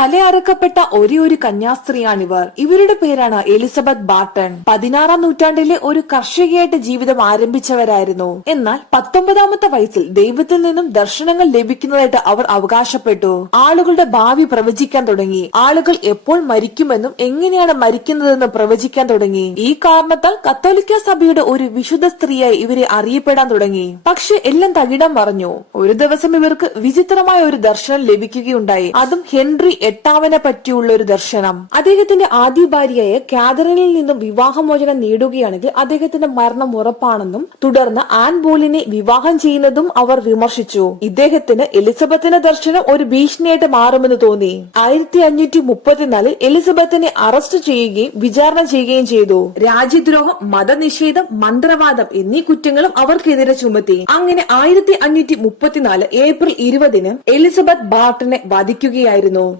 തലയറക്കപ്പെട്ട ഒരേ ഒരു കന്യാസ്ത്രീയാണിവർ. ഇവരുടെ പേരാണ് എലിസബത്ത് ബാർട്ടൺ. പതിനാറാം നൂറ്റാണ്ടിലെ ഒരു കർഷകയായിട്ട് ജീവിതം ആരംഭിച്ചവരായിരുന്നു. എന്നാൽ പത്തൊമ്പതാമത്തെ വയസ്സിൽ ദൈവത്തിൽ നിന്നും ദർശനങ്ങൾ ലഭിക്കുന്നതായിട്ട് അവർ അവകാശപ്പെട്ടു. ആളുകളുടെ ഭാവി പ്രവചിക്കാൻ തുടങ്ങി. ആളുകൾ എപ്പോൾ മരിക്കുമെന്നും എങ്ങനെയാണ് മരിക്കുന്നതെന്നും പ്രവചിക്കാൻ തുടങ്ങി. ഈ കാരണത്താൽ കത്തോലിക്ക സഭയുടെ ഒരു വിശുദ്ധ സ്ത്രീയായി ഇവരെ അറിയപ്പെടാൻ തുടങ്ങി. പക്ഷെ എല്ലാം തകിടം പറഞ്ഞു ഒരു ദിവസം ഇവർക്ക് വിചിത്രമായ ഒരു ദർശനം ലഭിക്കുകയുണ്ടായി. അതും ഹെൻറി എട്ടാമനെ പറ്റിയുള്ള ഒരു ദർശനം. അദ്ദേഹത്തിന്റെ ആദ്യ ഭാര്യയായ കാതറിനിൽ നിന്നും വിവാഹമോചനം നേടുകയാണെങ്കിൽ അദ്ദേഹത്തിന്റെ മരണം ഉറപ്പാണെന്നും തുടർന്ന് ആൻ ബോളിനെ വിവാഹം ചെയ്യുന്നതും അവർ വിമർശിച്ചു. ഇദ്ദേഹത്തിന് എലിസബത്തിന്റെ ദർശനം ഒരു ഭീഷണിയായിട്ട് മാറുമെന്ന് തോന്നി. ആയിരത്തി അഞ്ഞൂറ്റി മുപ്പത്തിനാലിൽ എലിസബത്തിനെ അറസ്റ്റ് ചെയ്യുകയും വിചാരണ ചെയ്യുകയും ചെയ്തു. രാജ്യദ്രോഹം മതനിഷേധം മന്ത്രവാദം എന്നീ കുറ്റങ്ങളും അവർക്കെതിരെ ചുമത്തി. അങ്ങനെ ആയിരത്തി അഞ്ഞൂറ്റി മുപ്പത്തിനാല് ഏപ്രിൽ ഇരുപതിന് എലിസബത്ത് ബാർട്ടനെ വധിക്കുകയായിരുന്നു.